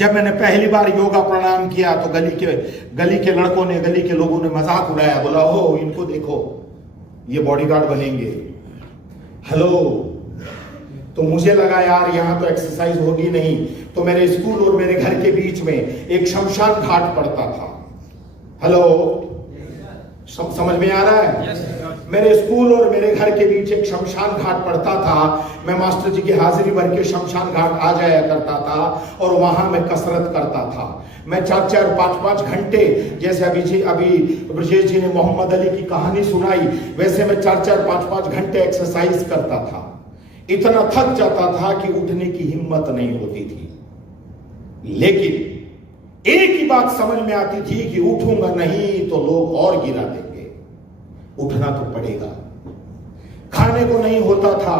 जब मैंने पहली बार योगा प्राणायाम किया तो गली के लड़कों ने, गली के लोगों ने मजाक उड़ाया, बोला ओ इनको देखो ये बॉडीगार्ड बनेंगे। हेलो, तो मुझे लगा यार यहां तो एक्सरसाइज होगी नहीं, तो मेरे स्कूल और मेरे घर के बीच में एक शमशान घाट पड़ता था। हेलो, समझ में आ रहा है? मेरे स्कूल और मेरे घर के बीच एक शमशान घाट पड़ता था। मैं मास्टर जी की हाजिरी भर के शमशान घाट आ जाया करता था और वहां मैं कसरत करता था। मैं 4-4, 5-5 घंटे, जैसे अभी ब्रजेश जी ने मोहम्मद अली की कहानी सुनाई, वैसे मैं 4-4, 5-5 घंटे एक्सरसाइज करता था। इतना थक जाता था कि उठने की हिम्मत नहीं होती थी, लेकिन एक ही बात समझ में आती थी कि उठूंगा नहीं तो लोग और गिरा देंगे, उठना तो पड़ेगा। खाने को नहीं होता था,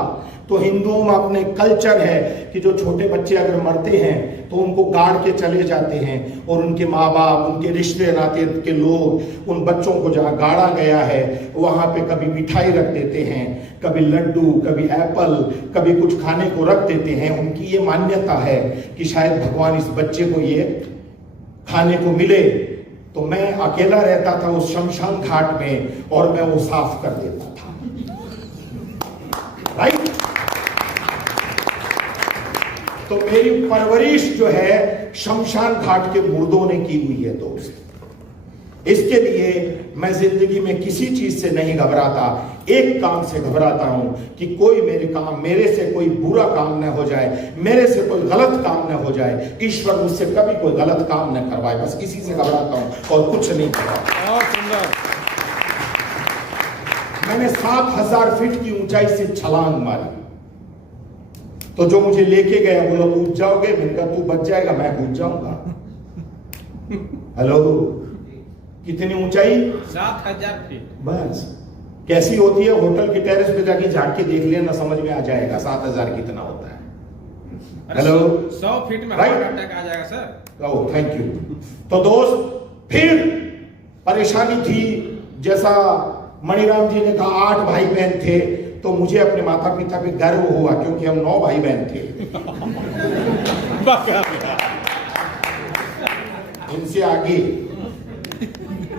तो हिंदुओं में अपने कल्चर है कि जो छोटे बच्चे अगर मरते हैं तो उनको गाड़ के चले जाते हैं, और उनके माँ बाप, उनके रिश्ते नाते के लोग उन बच्चों को जहां गाड़ा गया है वहां पे कभी मिठाई रख देते हैं, कभी लड्डू, कभी एप्पल, कभी कुछ खाने को रख देते हैं। उनकी ये मान्यता है कि शायद भगवान इस बच्चे को ये खाने को मिले। तो मैं अकेला रहता था उस शमशान घाट में और मैं वो साफ कर देता था। राइट? तो मेरी परवरिश जो है शमशान घाट के मुर्दों ने की हुई है दोस्त। इसके लिए मैं जिंदगी में किसी चीज से नहीं घबराता, एक काम से घबराता हूं कि कोई मेरे से कोई बुरा काम न हो जाए, मेरे से कोई गलत काम न हो जाए, ईश्वर मुझसे कभी कोई गलत काम न करवाए, बस इसी से घबराता हूं और कुछ नहीं करवाता। मैंने 7000 फीट की ऊंचाई से छलांग मारी, तो जो मुझे लेके गया बोला कूद जाओगे, मैंने कहा तू बच जाएगा, मैं कूद जाऊंगा। हेलो, कितनी ऊंचाई? 7000 फीट। बस कैसी होती है, होटल के टेरेस पे जाके झांक के देख लेना, समझ में आ जाएगा 7000 कितना होता है। हेलो, 100 फीट में हार्ट अटैक आ जाएगा सर। Oh thank you. तो दोस्त फिर परेशानी थी, जैसा मणिराम जी ने कहा 8 भाई बहन थे, तो मुझे अपने माता पिता पे गर्व हुआ क्योंकि हम 9 भाई बहन थे। इनसे आगे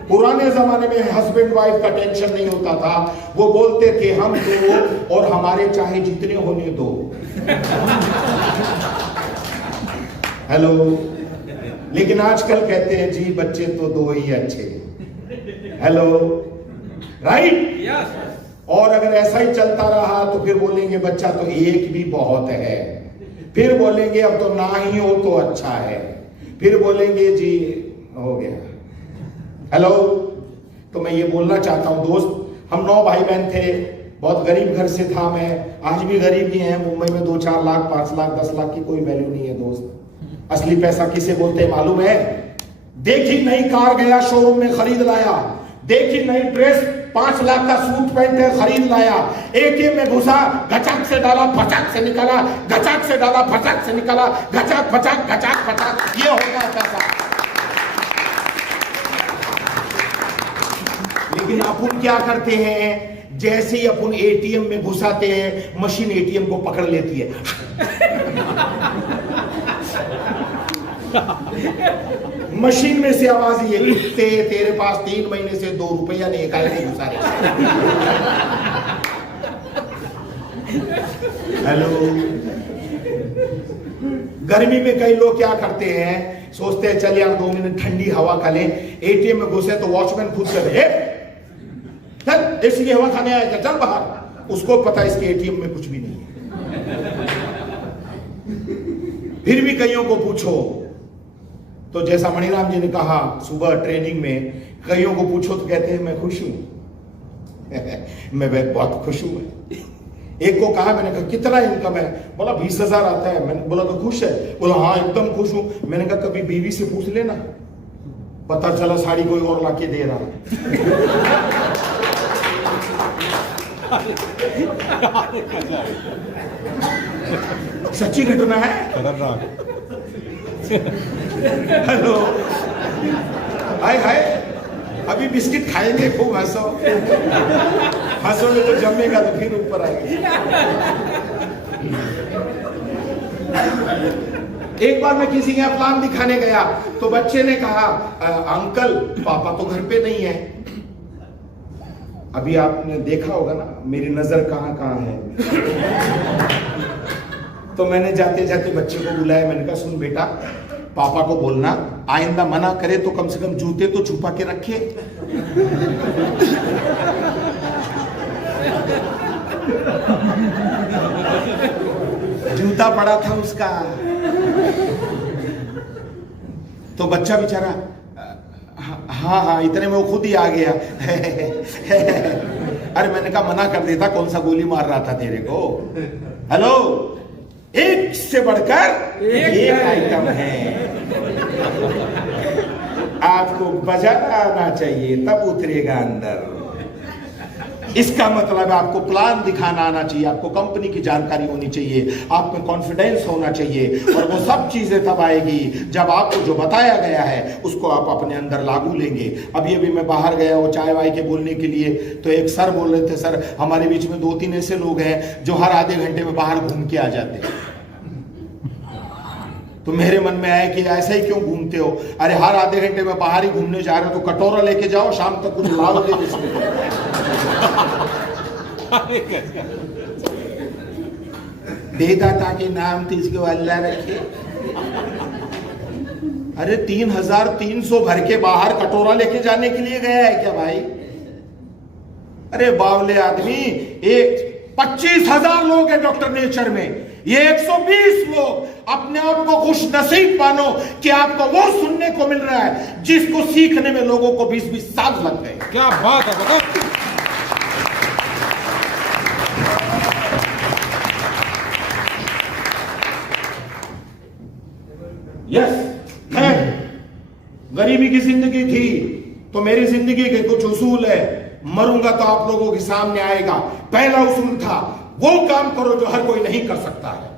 पुराने जमाने में हस्बैंड वाइफ का टेंशन नहीं होता था, वो बोलते थे हम दो और हमारे चाहे जितने होने दो। हेलो, लेकिन आजकल कहते हैं जी बच्चे तो 2 ही अच्छे। Hello, right? यस। और अगर ऐसा ही चलता रहा तो फिर बोलेंगे बच्चा तो 1 भी बहुत है, फिर बोलेंगे अब तो ना ही हो तो अच्छा है, फिर बोलेंगे जी हो गया। हेलो, तो मैं ये बोलना चाहता हूं दोस्त, हम 9 भाई बहन थे, बहुत गरीब घर से था मैं, आज भी गरीब ही हैं। मुंबई में 2-4 लाख, 5 लाख, 10 लाख की कोई वैल्यू नहीं है दोस्त। असली पैसा किसे बोलते हैं मालूम है? देखी नई कार गया शोरूम में खरीद लाया, देखी नई ड्रेस 5 लाख का सूट पैंट है खरीद लाया, एटीएम में घुसा, गचाक से डाला, फचाक से निकाला, गचाक से डाला, फचाक से निकाला, गचाक फचाक, गचाक फचाक, ये होता है पैसा। लेकिन अपन क्या करते हैं, जैसे ही अपन एटीएम में घुसाते हैं, मशीन एटीएम को पकड़ लेती है। मशीन में से आवाज ये, तेरे पास 3 महीने से 2 रुपया नहीं, काहे नहीं घुसा रहे। हेलो, गर्मी में कई लोग क्या करते हैं, सोचते हैं चल यार 2 मिनट ठंडी हवा खा लें, एटीएम में घुसे तो वॉचमैन खुद से चल एसी की हवा खाने आएगा, चल बाहर। उसको पता इसके एटीएम में कुछ भी नहीं है। फिर भी कईयों को पूछो तो जैसा मणिराम जी ने कहा सुबह ट्रेनिंग में, कईयों को पूछो तो कहते हैं मैं खुश हूं। मैं बहुत खुश हूं। एक को कहा, मैंने कहा कितना इनकम है? बोला 20,000 आता है। मैंने बोला तो खुश है? बोला हाँ एकदम खुश हूं। मैंने कहा कभी बीवी से पूछ लेना, पता चला साड़ी कोई और लाके दे रहा है। सच्ची घटना है। हेलो, हाय हाय, अभी बिस्किट खाएंगे, खूब हंसो, हंसोगे तो जमेगा तो फिर ऊपर आएगा। एक बार मैं किसी के यहाँ प्लान दिखाने गया तो बच्चे ने कहा अंकल पापा तो घर पे नहीं है। अभी आपने देखा होगा ना मेरी नजर कहां कहां है। तो मैंने जाते जाते बच्चे को बुलाया, मैंने कहा सुन बेटा, पापा को बोलना आइंदा मना करे तो कम से कम जूते तो छुपा के रखे। जूता पड़ा था उसका। तो बच्चा बेचारा हाँ हाँ इतने में वो खुद ही आ गया। अरे मैंने कहा मना कर देता, कौन सा गोली मार रहा था तेरे को। हेलो, एक से बढ़कर एक आइटम है। आपको बजाना आना चाहिए तब उतरेगा अंदर। इसका मतलब आपको प्लान दिखाना आना चाहिए, आपको कंपनी की जानकारी होनी चाहिए, आप में कॉन्फिडेंस होना चाहिए, और वो सब चीजें तब आएगी जब आपको जो बताया गया है उसको आप अपने अंदर लागू लेंगे। अभी अभी मैं बाहर गया वो चाय वाय के बोलने के लिए, तो एक सर बोल रहे थे, सर हमारे बीच में 2-3 ऐसे लोग हैं जो हर आधे घंटे में बाहर घूम के आ जाते हैं। तो मेरे मन में आया कि ऐसा ही क्यों घूमते हो? अरे हर आधे घंटे में बाहर ही घूमने जा रहे हो तो कटोरा लेके जाओ, शाम तक कुछ लाओगे इसमें। देदाता के नाम तिसको अल्लाह रखे। अरे 3,300 भर के बाहर कटोरा लेके जाने के लिए गया है क्या भाई? अरे बावले आदमी, एक 25,000 लोग हैं डॉक्टर नेचर में, ये 120 लोग अपने आप को खुश नसीब मानो कि आपको वो सुनने को मिल रहा है जिसको सीखने में लोगों को 20-20 साल लग गए। क्या बात है बताओ। यस, मैं गरीबी की जिंदगी थी तो मेरी जिंदगी के कुछ उसूल है, मरूंगा तो आप लोगों के सामने आएगा। पहला उसूल था वो काम करो जो हर कोई नहीं कर सकता है,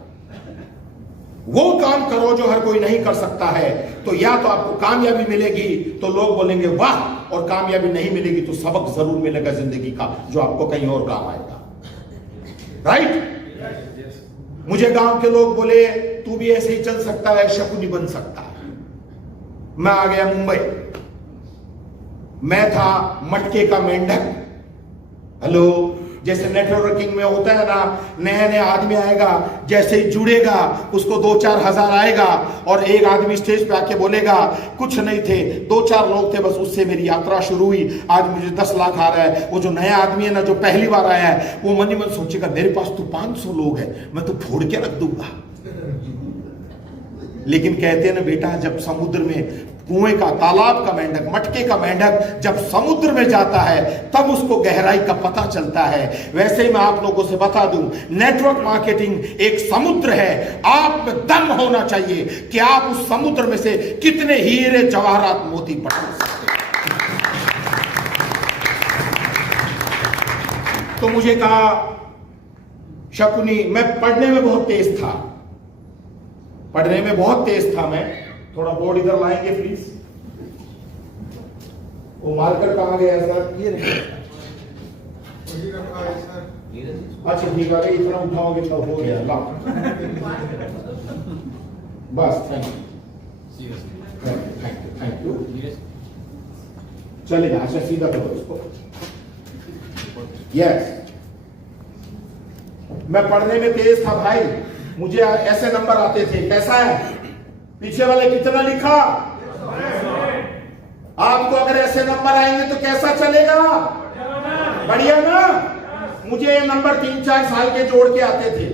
वो काम करो जो हर कोई नहीं कर सकता है। तो या तो आपको कामयाबी मिलेगी तो लोग बोलेंगे वाह, और कामयाबी नहीं मिलेगी तो सबक जरूर मिलेगा जिंदगी का जो आपको कहीं और काम आएगा। राइट? मुझे गांव के लोग बोले तू भी ऐसे ही चल सकता है, शकुनी बन सकता है। मैं आ गया मुंबई, मैं था मटके का मेंढक। हेलो, जैसे नेटवर्किंग में होता है ना, नया नया आदमी आएगा, जैसे ही जुड़ेगा उसको 2-4 हजार आएगा, और एक आदमी स्टेज पे आके बोलेगा कुछ नहीं थे 2-4 लोग थे बस, उससे मेरी यात्रा शुरू हुई, आज मुझे 10 लाख आ रहा है। वो जो नया आदमी है ना, जो पहली बार आया है, वो मन ही मन सोचेगा मेरे पास तो 500 लोग हैं, मैं तो फोड़ के रख दूंगा। लेकिन कहते हैं ना बेटा, जब समुद्र में कुएं का, तालाब का मेंढक, मटके का मेंढक जब समुद्र में जाता है तब उसको गहराई का पता चलता है। वैसे ही मैं आप लोगों से बता दूं, नेटवर्क मार्केटिंग एक समुद्र है। आप में दम होना चाहिए कि आप उस समुद्र में से कितने हीरे जवाहरात मोती पकड़ सकते हैं। तो मुझे कहा शकुनी, मैं पढ़ने में बहुत तेज था, पढ़ने में बहुत तेज था मैं। थोड़ा बोर्ड इधर लाएंगे प्लीज। वो मार्कर कहाँ गया सर? ये अच्छा ठीक है, इतना उठाओगे तो हो गया। ला बस, थैंक यू। चलेगा, अच्छा सीधा करो इसको। यस, मैं पढ़ने में तेज था भाई, मुझे ऐसे नंबर आते थे। कैसा है पीछे वाले, कितना लिखा? आपको अगर ऐसे नंबर आएंगे तो कैसा चलेगा? बढ़िया ना? मुझे ये नंबर 3-4 साल के जोड़ के आते थे।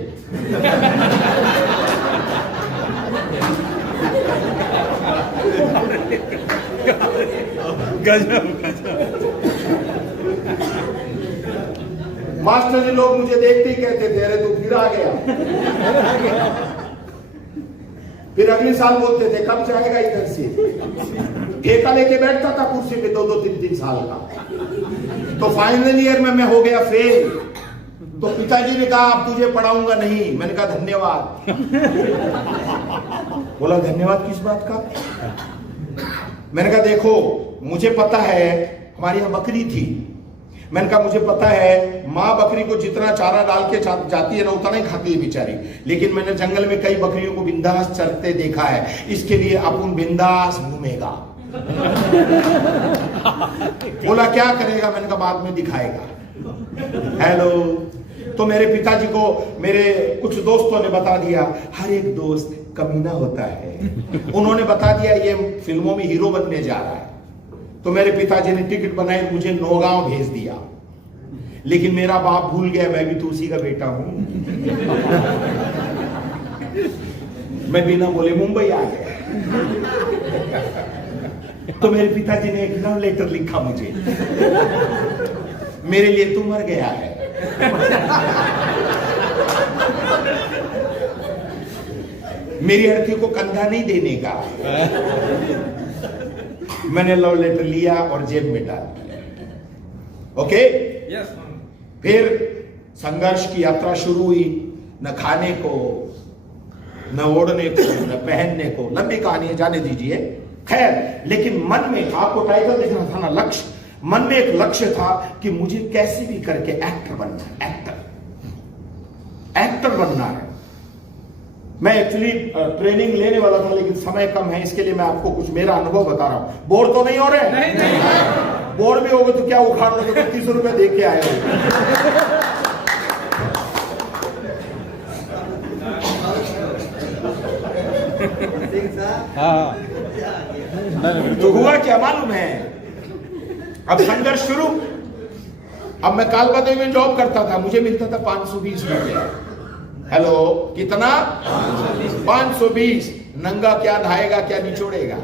गजब। मास्टर जी लोग मुझे देखते ही कहते थे अरे तू फिर आ गया। फिर अगले साल बोलते थे कब जाएगा इधर से। ठेका लेके बैठता था कुर्सी पे 2-3 साल का। तो फाइनल ईयर में मैं हो गया फेल। तो पिताजी ने कहा अब तुझे पढ़ाऊंगा नहीं। मैंने कहा धन्यवाद। बोला धन्यवाद किस बात का? मैंने कहा देखो मुझे पता है हमारे यहाँ बकरी थी, मैंने कहा मुझे पता है माँ बकरी को जितना चारा डाल के जाती है ना उतना ही खाती है बेचारी, लेकिन मैंने जंगल में कई बकरियों को बिंदास चरते देखा है, इसके लिए अपन बिंदास घूमेगा। बोला क्या करेगा? मैंने कहा बाद में दिखाएगा। हेलो। तो मेरे पिताजी को मेरे कुछ दोस्तों ने बता दिया, हर एक दोस्त कमीना होता है। उन्होंने बता दिया ये फिल्मों में हीरो बनने जा रहा है। तो मेरे पिताजी ने टिकट बनाई, मुझे नौगांव भेज दिया। लेकिन मेरा बाप भूल गया मैं भी तो उसी का बेटा हूं। मैं बिना बोले मुंबई आ गया। तो मेरे पिताजी ने एक लव लेटर लिखा मुझे, मेरे लिए तू मर गया है। मेरी लड़की को कंधा नहीं देने का। मैंने लव लेटर लिया और जेब में डाल दिया। Okay, yes. फिर संघर्ष की यात्रा शुरू हुई। न खाने को, न ओढ़ने को, न पहनने को। लंबी कहानी है, जाने दीजिए। खैर, लेकिन मन में, आपको टाइटल दिख रहा था ना, लक्ष्य। मन में एक लक्ष्य था कि मुझे कैसे भी करके एक्टर बनना है। एक्टर बनना है। मैं एक्चुअली ट्रेनिंग लेने वाला था, लेकिन समय कम है, इसके लिए मैं आपको कुछ मेरा अनुभव बता रहा हूं। बोर तो नहीं हो रहे? नहीं। बोर भी होगे तो क्या उखाड़ लो, 30 रुपए दे के आए हो। तो हुआ क्या मालूम है? अब संघर्ष शुरू। अब मैं कालबादेवी में जॉब करता था, मुझे मिलता था 520 रुपए। हेलो, कितना? 520। नंगा क्या नहाएगा, क्या निचोड़ेगा।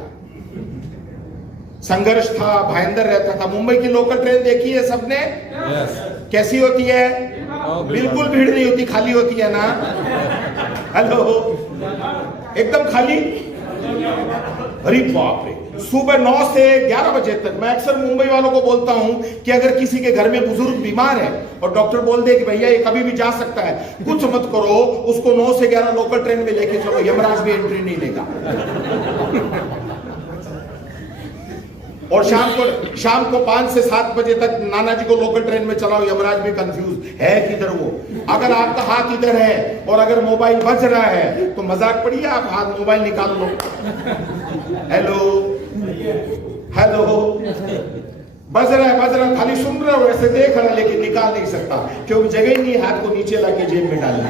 संघर्ष था, भयंकर रहता था। मुंबई की लोकल ट्रेन देखी है सबने? कैसी होती है? बिल्कुल भीड़ नहीं होती, खाली होती है ना। हेलो, एकदम खाली। अरे बाप रे, सुबह 9 से 11 बजे तक। मैं अक्सर मुंबई वालों को बोलता हूं कि अगर किसी के घर में बुजुर्ग बीमार है और डॉक्टर बोल दे कि भैया ये कभी भी जा सकता है, कुछ मत करो, उसको 9 से 11 लोकल ट्रेन में लेके चलो, यमराज भी एंट्री नहीं लेगा। और शाम को 5 से 7 बजे तक नाना जी को लोकल ट्रेन में चलाओ, यमराज भी कंफ्यूज है किधर वो। अगर आपका हाथ इधर है और अगर मोबाइल बज रहा है तो मजाक पड़ी है, आप हाथ मोबाइल निकाल लो। हेलो हेलो, बज रहा है, खाली सुन रहा हो, ऐसे देख रहा है, लेकिन निकाल नहीं सकता क्योंकि जगह ही नहीं, हाथ को नीचे लाके जेब में डालना।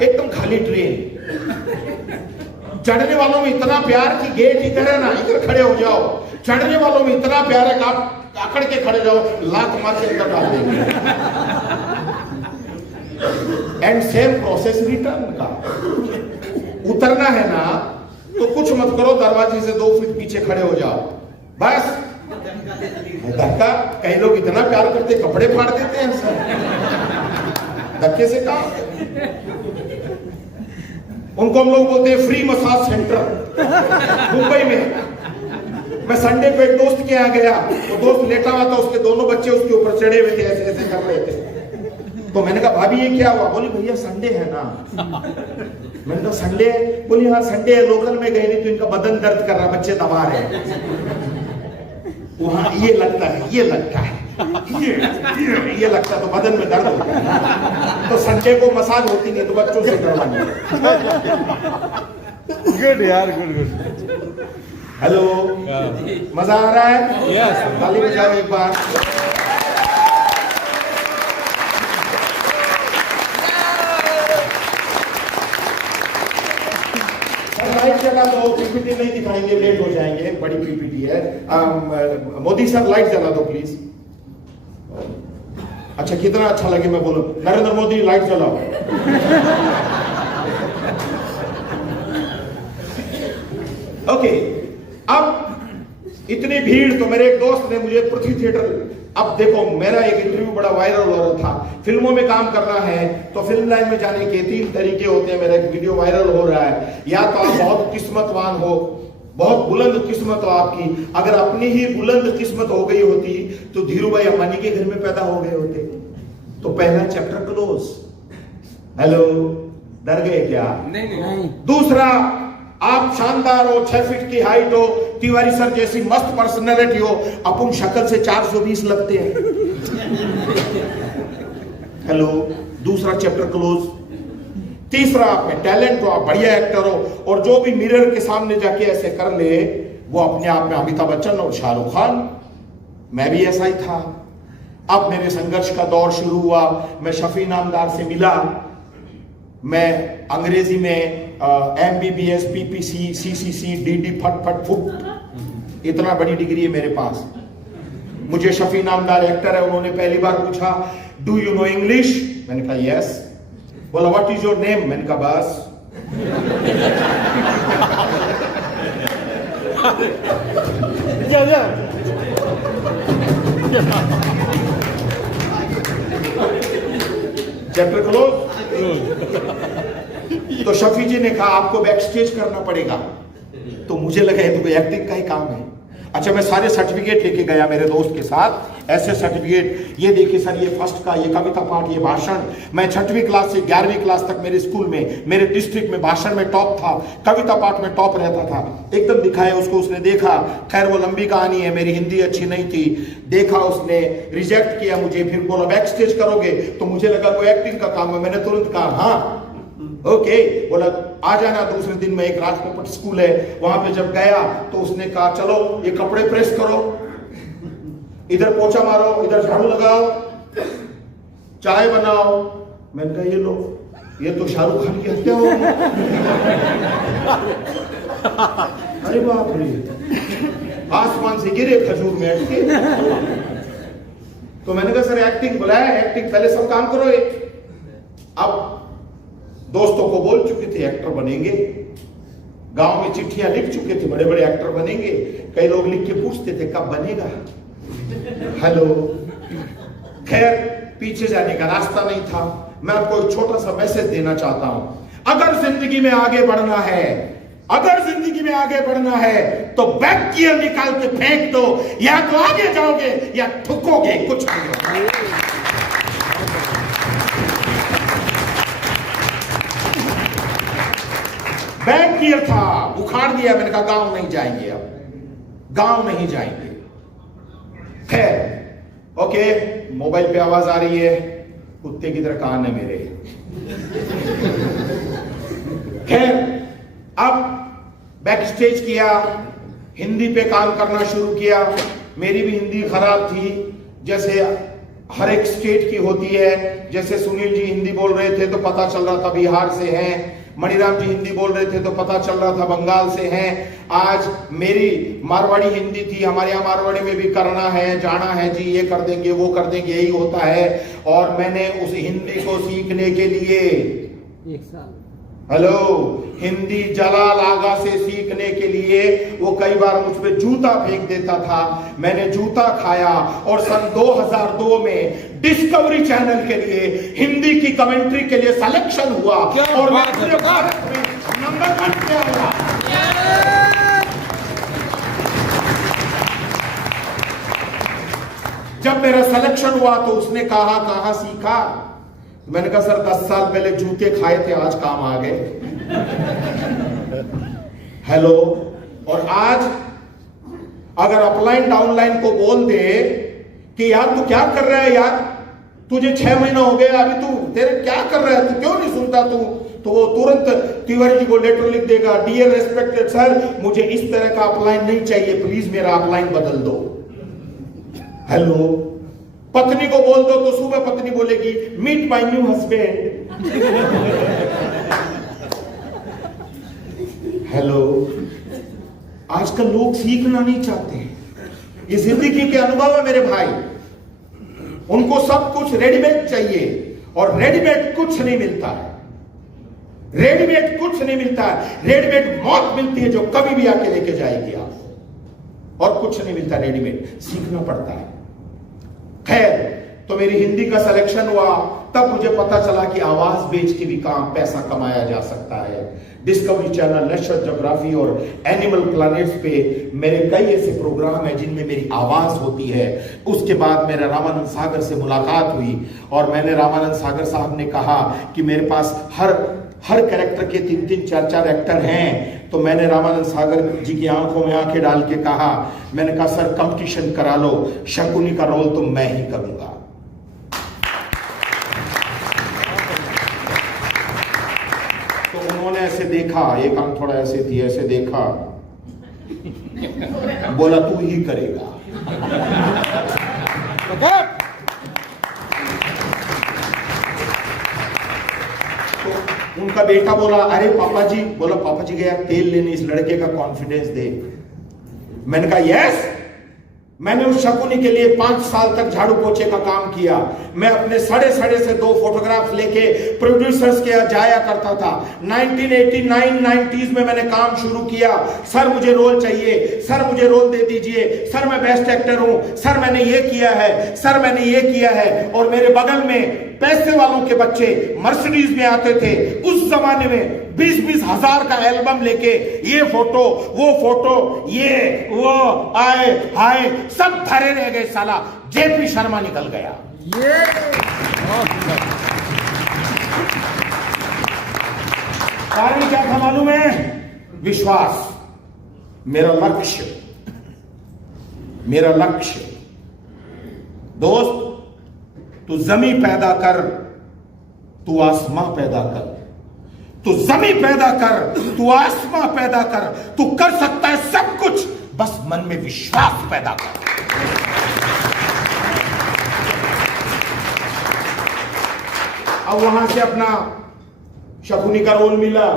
एकदम खाली ट्रेन। चढ़ने वालों में इतना प्यार कि गेट इधर है ना, इधर खड़े हो जाओ। चढ़ने वालों में इतना प्यार है कि आप अकड़ के खड़े जाओ, लात मार के अंदर डाल देंगे। एंड सेम प्रोसेस रिटर्न का। उतरना है ना तो कुछ मत करो, दरवाजे से 2 फीट पीछे खड़े हो जाओ, बस। धक्का, कई लोग इतना प्यार करते कपड़े फाड़ देते हैं सर, धक्के से काम। उनको हम लोग बोलते हैं फ्री मसाज सेंटर मुंबई में। मैं संडे को एक दोस्त के यहाँ गया, तो दोस्त लेटा हुआ था, उसके दोनों बच्चे उसके ऊपर चढ़े हुए थे, ऐसे ऐसे कर रहे थे। तो मैंने कहा भाभी ये क्या हुआ? बोली भैया संडे है ना। मैंने कहा संडे? बोली हाँ संडे है, लोकल में गए नहीं तो इनका बदन दर्द कर रहा, बच्चे दबा रहे। वहां ये लगता है, ये लगता है, ये लगता है, तो बदन में दर्द होता है। तो संडे को मसाज होती नहीं तो बच्चों से करवानी है। गुड यार, गुड। हेलो, मजा आ रहा है? यस। ताली बजाओ एक बार। लाइट जला दो, पीपीटी नहीं दिखाएंगे, लेट हो जाएंगे, बड़ी पीपीटी है। मोदी सर लाइट जला दो प्लीज। अच्छा, कितना अच्छा लगे मैं बोलूं, नरेंद्र मोदी लाइट जलाओ। ओके, अब इतनी भीड़। तो मेरे एक दोस्त ने मुझे पृथ्वी थिएटर, अब देखो मेरा एक इंटरव्यू बड़ा वायरल हो रहा था। फिल्मों में काम करना है तो फिल्म लाइन में जाने के 3 तरीके होते हैं। मेरा एक वीडियो वायरल हो रहा है। या तो आप बहुत किस्मतवान हो, बहुत बुलंद किस्मत हो आपकी। अगर अपनी ही बुलंद किस्मत हो गई होती तो धीरू भाई अंबानी के घर में पैदा हो गए होते। तो पहला चैप्टर क्लोज। हेलो, डर गए क्या? नहीं। दूसरा, आप शानदार हो, 6 फीट की हाइट हो, तिवारी सर जैसी मस्त पर्सनैलिटी हो, अपन शक्ल से 420 लगते हैं। हेलो, दूसरा चैप्टर क्लोज। तीसरा, आप में टैलेंट हो, आप बढ़िया एक्टर हो, और जो भी मिरर के सामने जाके ऐसे कर ले वो अपने आप में अमिताभ बच्चन और शाहरुख खान। मैं भी ऐसा ही था। अब मेरे संघर्ष का दौर शुरू हुआ। मैं शफी नामदार से मिला। मैं अंग्रेजी में MBBS, PPC, CCC, DD फट फट फुट, इतना बड़ी डिग्री है मेरे पास। मुझे शफी नामदार एक्टर है, उन्होंने पहली बार पूछा डू यू नो इंग्लिश? मैंने कहा यस। बोला व्हाट इज योर नेम? मैंने कहा बस। Chapter close. तो शफी जी ने कहा आपको बैक स्टेज करना पड़ेगा। तो मुझे लगा ये तो कोई एक्टिंग का ही काम है। अच्छा, मैं सारे सर्टिफिकेट लेके गया मेरे दोस्त के साथ, ऐसे सर्टिफिकेट, ये देखिए सर, ये फर्स्ट का, ये कविता पाठ, ये भाषण। मैं 6वीं क्लास से 11वीं क्लास तक मेरे स्कूल में, मेरे डिस्ट्रिक्ट में भाषण में टॉप था, कविता पाठ में टॉप रहता था। एकदम दिखाया उसको, उसने देखा। खैर वो लंबी कहानी है, मेरी हिंदी अच्छी नहीं थी। देखा उसने, रिजेक्ट किया मुझे। फिर बोला बैक स्टेज करोगे? तो मुझे लगा कोई एक्टिंग का काम है। मैंने तुरंत कहा हाँ ओके। बोला आ जाना दूसरे दिन में, एक राजपोपट स्कूल है वहां पे जब गया तो उसने कहा चलो ये कपड़े प्रेस करो, इधर पोछा मारो, इधर झाड़ू लगाओ, चाय बनाओ। मैंने कहा ये लो, ये तो शाहरुख खान की हत्या हो गई। अरे बाप रे, आसमान से गिरे खजूर में अटके। तो मैंने कहा सर एक्टिंग बुलाया, एक्टिंग पहले सब काम करो। अब दोस्तों को बोल चुके थे एक्टर बनेंगे, गांव में चिट्ठियां लिख चुके थे बड़े बड़े एक्टर बनेंगे। कई लोग लिख के पूछते थे कब बनेगा। हेलो, खैर पीछे जाने का रास्ता नहीं था। मैं आपको एक छोटा सा मैसेज देना चाहता हूं। अगर जिंदगी में आगे बढ़ना है, अगर जिंदगी में आगे बढ़ना है तो बैक गियर निकाल के फेंक दो, या तो आगे जाओगे या ठुकोगे, कुछ नहीं होगा। बैक गियर था, उखाड़ दिया। मैंने कहा गांव नहीं जाएंगे, अब गांव नहीं जाएंगे। खैर ओके, मोबाइल पे आवाज आ रही है, कुत्ते की तरह कान है मेरे। खैर अब बैक स्टेज किया, हिंदी पे काम करना शुरू किया। मेरी भी हिंदी खराब थी, जैसे हर एक स्टेट की होती है। जैसे सुनील जी हिंदी बोल रहे थे तो पता चल रहा था बिहार से हैं, मणिराम जी हिंदी बोल रहे थे तो पता चल रहा था बंगाल से हैं। आज मेरी मारवाड़ी हिंदी थी, हमारे यहाँ मारवाड़ी में भी करना है, जाना है जी, ये कर देंगे वो कर देंगे, यही होता है। और मैंने उस हिंदी को सीखने के लिए 1 साल, हेलो, हिंदी जलाल आगा से सीखने के लिए वो कई बार मुझ पे जूता फेंक देता था। मैंने जूता खाया और सन 2002 में डिस्कवरी चैनल के लिए हिंदी की कमेंट्री के लिए सिलेक्शन हुआ और मैं पूरे भारत में नंबर 1 पे आया। जब मेरा सिलेक्शन हुआ तो उसने कहा कहां सीखा? मैंने कहा सर 10 साल पहले जूते खाए थे, आज काम आ गए। हेलो, और आज अगर अपलाइन डाउनलाइन को बोल दे कि यार तू क्या कर रहा है यार, तुझे 6 महीना हो गया अभी, तू तेरे क्या कर रहा है, तू क्यों नहीं सुनता तू, तो वो तुरंत तिवारी जी को लेटर लिख देगा, डियर रेस्पेक्टेड सर, मुझे इस तरह का अपलाइन नहीं चाहिए, प्लीज मेरा अपलाइन बदल दो। हेलो, पत्नी को बोल दो तो सुबह पत्नी बोलेगी meet my new husband. Hello, आजकल लोग सीखना नहीं चाहते। ये जिंदगी के अनुभव है मेरे भाई, उनको सब कुछ रेडीमेड चाहिए और रेडीमेड कुछ नहीं मिलता है। रेडीमेड कुछ नहीं मिलता है, रेडीमेड मौत मिलती है जो कभी भी आके लेके जाएगी आप, और कुछ नहीं मिलता रेडीमेड, सीखना पड़ता है। खैर, तो मेरी हिंदी का सिलेक्शन हुआ, तब मुझे पता चला कि आवाज बेच के भी काम पैसा कमाया जा सकता है। डिस्कवरी चैनल, नेशनल ज्योग्राफी और एनिमल प्लैनेट्स पे मेरे कई ऐसे प्रोग्राम हैं जिनमें मेरी आवाज होती है। उसके बाद मेरा रामानंद सागर से मुलाकात हुई और मैंने रामानंद सागर साहब ने कहा कि मेरे पास हर कैरेक्टर के 3-3 4-4 एक्टर हैं। तो मैंने रामानंद सागर जी की आंखों में आंखें डाल के कहा, मैंने कहा सर कंपटीशन करा लो, शकुनी का रोल तो मैं ही करूंगा। तो उन्होंने ऐसे देखा, एक आंख थोड़ा ऐसे थी, ऐसे देखा, बोला तू ही करेगा। तो उनका बेटा बोला अरे पापा जी, बोला पापा जी गया तेल लेने, इस लड़के का कॉन्फिडेंस दे। मैंने कहा यस, मैंने उस शकुनी के लिए 5 साल तक झाड़ू पोछे का काम किया। मैं अपने सड़े से 2 फोटोग्राफ लेके प्रोड्यूसर्स के यहाँ जाया करता था। 1989-90s में मैंने काम शुरू किया। सर मुझे रोल चाहिए, सर मुझे रोल दे दीजिए, सर मैं बेस्ट एक्टर हूं, सर मैंने ये किया है, सर मैंने ये किया है। और मेरे बगल में पैसे वालों के बच्चे मर्सिडीज में आते थे। उस जमाने में 20-20 हजार का एल्बम लेके ये फोटो, वो फोटो, ये वो, आए हाय सब धरे रह गए। साला जेपी शर्मा निकल गया। कारण क्या था मालूम है? विश्वास। मेरा लक्ष्य दोस्त, तू जमी पैदा कर, तू आसमां पैदा कर, तू जमी पैदा कर, तू आसमां पैदा कर, तू कर सकता है सब कुछ, बस मन में विश्वास पैदा कर। अब वहां से अपना शकुनी का रोल मिला।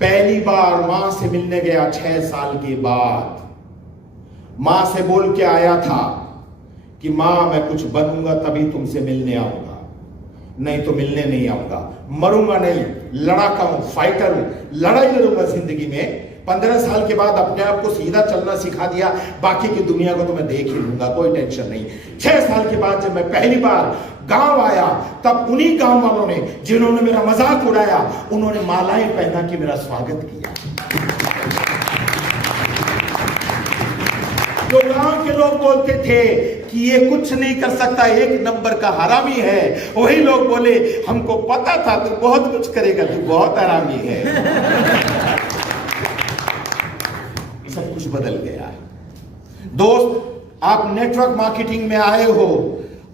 पहली बार मां से मिलने गया 6 साल के बाद। मां से बोल के आया था कि मां मैं कुछ बनूंगा तभी तुमसे मिलने आऊंगा, नहीं तो मिलने नहीं आऊंगा। मरूंगा नहीं, लड़ाका हूं, फाइटर हूं, लड़ाई लड़ूंगा जिंदगी में। 15 साल के बाद अपने आप को सीधा चलना सिखा दिया, बाकी की दुनिया को तो मैं देख ही लूंगा, कोई टेंशन नहीं। 6 साल के बाद जब मैं पहली बार गांव आया, तब उन्हीं गांव वालों ने जिन्होंने मेरा मजाक उड़ाया, उन्होंने मालाएं पहना के मेरा स्वागत किया। जो गांव के लोग बोलते थे कि ये कुछ नहीं कर सकता, 1 नंबर का हरामी है, वही लोग बोले हमको पता था तू बहुत कुछ करेगा, तू बहुत हरामी है। सब कुछ बदल गया। दोस्त, आप नेटवर्क मार्केटिंग में आए हो,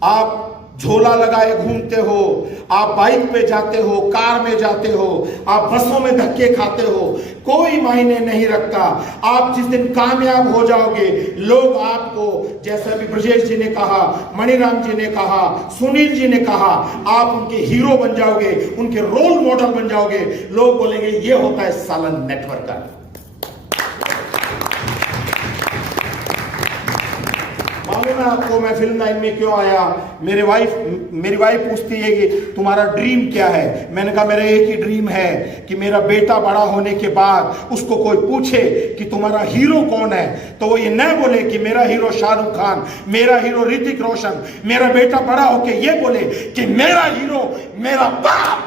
आप झोला लगाए घूमते हो, आप बाइक पे जाते हो, कार में जाते हो, आप बसों में धक्के खाते हो, कोई मायने नहीं रखता। आप जिस दिन कामयाब हो जाओगे, लोग आपको, जैसा भी ब्रजेश जी ने कहा, मणिराम जी ने कहा, सुनील जी ने कहा, आप उनके हीरो बन जाओगे, उनके रोल मॉडल बन जाओगे। लोग बोलेंगे ये होता है साला नेटवर्कर। मालूम है आपको मैं फिल्म लाइन में क्यों आया? मेरी वाइफ पूछती है कि तुम्हारा ड्रीम क्या है? मैंने कहा मेरा एक ही ड्रीम है कि मेरा बेटा बड़ा होने के बाद उसको कोई पूछे कि तुम्हारा हीरो कौन है, तो वो ये न बोले कि मेरा हीरो शाहरुख खान, मेरा हीरो ऋतिक रोशन। मेरा बेटा बड़ा होके ये बोले कि मेरा हीरो मेरा बाप।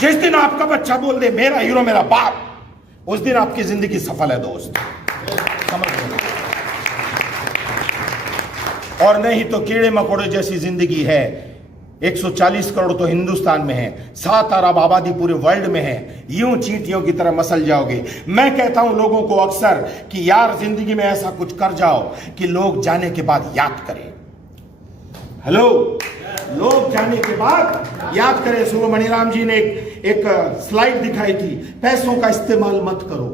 जिस दिन आपका बच्चा बोल दे मेरा हीरो मेरा बाप, उस दिन आपकी जिंदगी सफल है दोस्त, समझ लो। और नहीं तो कीड़े मकोड़े जैसी जिंदगी है। 140 करोड़ तो हिंदुस्तान में है, 7 अरब आबादी पूरे वर्ल्ड में है। यूं चींटियों की तरह मसल जाओगे। मैं कहता हूं लोगों को अक्सर कि यार जिंदगी में ऐसा कुछ कर जाओ कि लोग जाने के बाद याद करें। हेलो, लोग जाने के बाद याद करें। सुबह मणिराम जी ने एक स्लाइड दिखाई थी, पैसों का इस्तेमाल मत करो,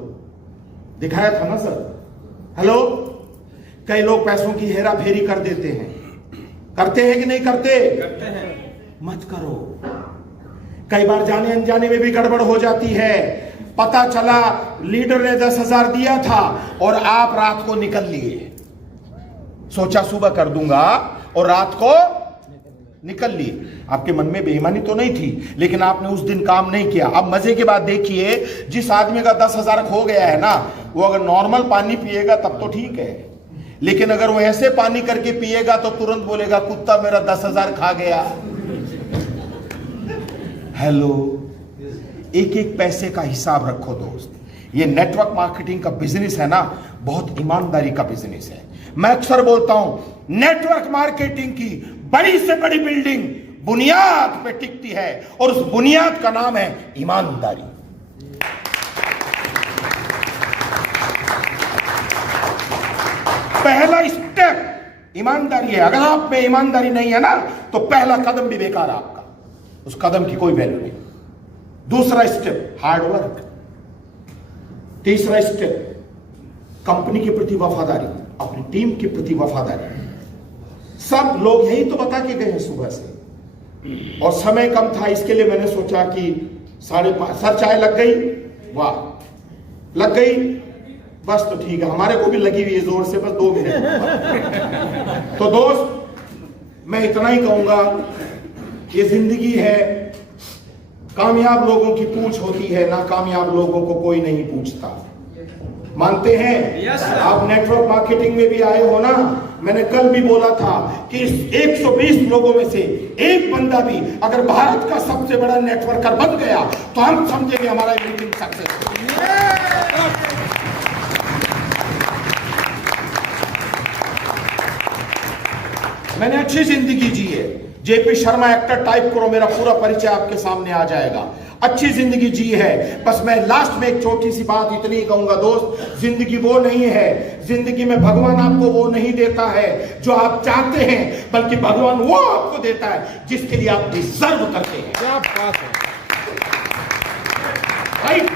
दिखाया था ना सर। हेलो, कई लोग पैसों की हेरा फेरी कर देते हैं, करते हैं कि नहीं करते? करते हैं। मत करो। कई बार जाने अनजाने में भी गड़बड़ हो जाती है। पता चला लीडर ने 10,000 दिया था और आप रात को निकल लिए। सोचा सुबह कर दूंगा और रात को निकल लिए। आपके मन में बेईमानी तो नहीं थी, लेकिन आपने उस दिन काम नहीं किया। अब मजे की बात देखिए, जिस आदमी का 10,000 खो गया है ना, वो अगर नॉर्मल पानी पिएगा तब तो ठीक है, लेकिन अगर वो ऐसे पानी करके पिएगा तो तुरंत बोलेगा कुत्ता मेरा 10,000 खा गया। हेलो, एक एक पैसे का हिसाब रखो दोस्त। ये नेटवर्क मार्केटिंग का बिजनेस है ना, बहुत ईमानदारी का बिजनेस है। मैं अक्सर बोलता हूं, नेटवर्क मार्केटिंग की बड़ी से बड़ी बिल्डिंग बुनियाद पे टिकती है और उस बुनियाद का नाम है ईमानदारी। पहला स्टेप ईमानदारी है। अगर आप में ईमानदारी नहीं है ना, तो पहला कदम भी बेकार है आपका, उस कदम की कोई वैल्यू नहीं। दूसरा स्टेप हार्डवर्क। तीसरा स्टेप कंपनी के प्रति वफादारी, अपनी टीम के प्रति वफादारी। सब लोग यही तो बता के गए हैं सुबह से, और समय कम था, इसके लिए मैंने सोचा कि 5:30 सर चाय लग गई, वाह लग गई, बस तो ठीक है, हमारे को भी लगी हुई है जोर से, बस 2 मिनट। तो दोस्त मैं इतना ही कहूंगा, ये जिंदगी है, कामयाब लोगों की पूछ होती है, नाकामयाब लोगों को कोई नहीं पूछता। मानते हैं? Yes, आप नेटवर्क मार्केटिंग में भी आए हो ना, मैंने कल भी बोला था कि इस 120 लोगों में से एक बंदा भी अगर भारत का सबसे बड़ा नेटवर्कर बन गया तो हम समझेंगे हमारा मीटिंग सक्सेसफुल। मैंने अच्छी जिंदगी जी है। जेपी शर्मा एक्टर टाइप करो, मेरा पूरा परिचय आपके सामने आ जाएगा। अच्छी जिंदगी जी है। बस मैं लास्ट में एक छोटी सी बात इतनी ही कहूंगा दोस्त, जिंदगी वो नहीं है, जिंदगी में भगवान आपको वो नहीं देता है जो आप चाहते हैं, बल्कि भगवान वो आपको देता है जिसके लिए आप डिजर्व करते हैं। क्या बात है। राइट?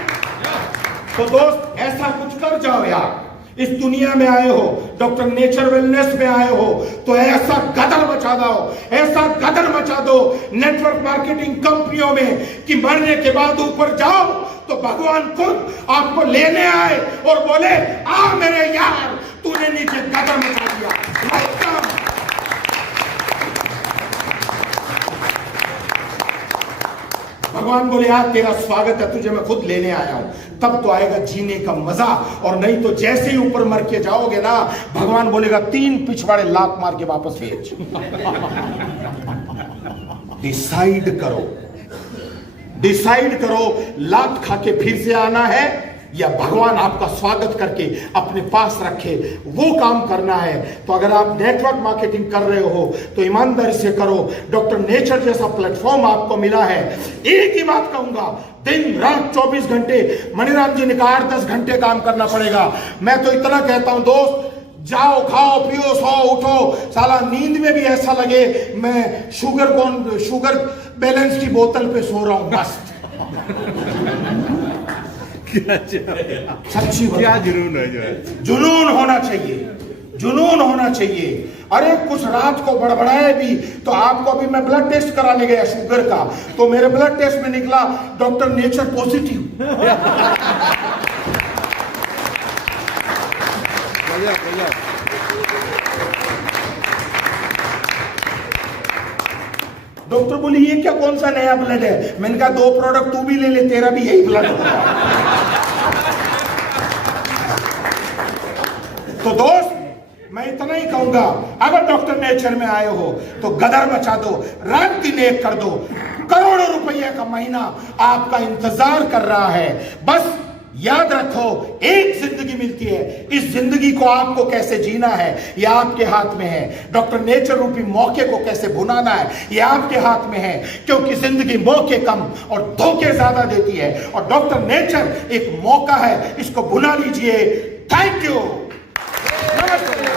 तो दोस्त ऐसा कुछ कर जाओ यार। इस दुनिया में आए हो, डॉक्टर नेचर वेलनेस में आए हो, तो ऐसा गदर मचा दो, ऐसा गदर मचा दो नेटवर्क मार्केटिंग कंपनियों में कि मरने के बाद ऊपर जाओ तो भगवान खुद आपको लेने आए और बोले, आ मेरे यार, तूने नीचे गदर मचा दिया। भगवान बोले, यार तेरा स्वागत है, तुझे मैं खुद लेने आया हूं। तब तो आएगा जीने का मजा, और नहीं तो जैसे ही ऊपर मर के जाओगे ना, भगवान बोलेगा 3 पिछवाड़े लात मार के वापस भेज। डिसाइड करो, डिसाइड करो, लात खा के फिर से आना है या भगवान आपका स्वागत करके अपने पास रखे, वो काम करना है। तो अगर आप नेटवर्क मार्केटिंग कर रहे हो तो ईमानदारी से करो। डॉक्टर नेचर जैसा प्लेटफॉर्म आपको मिला है। एक ही बात कहूंगा, दिन रात 24 घंटे मणिराम जी ने कहा 8-10 घंटे काम करना पड़ेगा। मैं तो इतना कहता हूं दोस्त, जाओ खाओ पियो सो उठो, साला नींद में भी ऐसा लगे मैं शुगर बैलेंस की बोतल पे सो रहा हूं, मस्त। सच्ची क्या जुनून है जो है। जुनून होना चाहिए, जुनून होना चाहिए। अरे कुछ रात को बड़बड़ाए भी तो आपको, अभी मैं ब्लड टेस्ट कराने गया शुगर का, तो मेरे ब्लड टेस्ट में निकला डॉक्टर नेचर पॉजिटिव। डॉक्टर बोली ये क्या, कौन सा नया ब्लड है? मैंने कहा 2 प्रोडक्ट तू भी ले ले, तेरा भी यही ब्लड होगा। तो दोस्त मैं इतना ही कहूंगा, अगर डॉक्टर नेचर में आए हो तो गदर मचा दो, रात दिन एक कर दो। करोड़ों रुपए का महीना आपका इंतजार कर रहा है। बस याद रखो, एक जिंदगी मिलती है, इस जिंदगी को आपको कैसे जीना है यह आपके हाथ में है। डॉक्टर नेचर रूपी मौके को कैसे भुनाना है यह आपके हाथ में है, क्योंकि जिंदगी मौके कम और धोखे ज्यादा देती है, और डॉक्टर नेचर एक मौका है, इसको भुना लीजिए। Thank you. नमस्ते।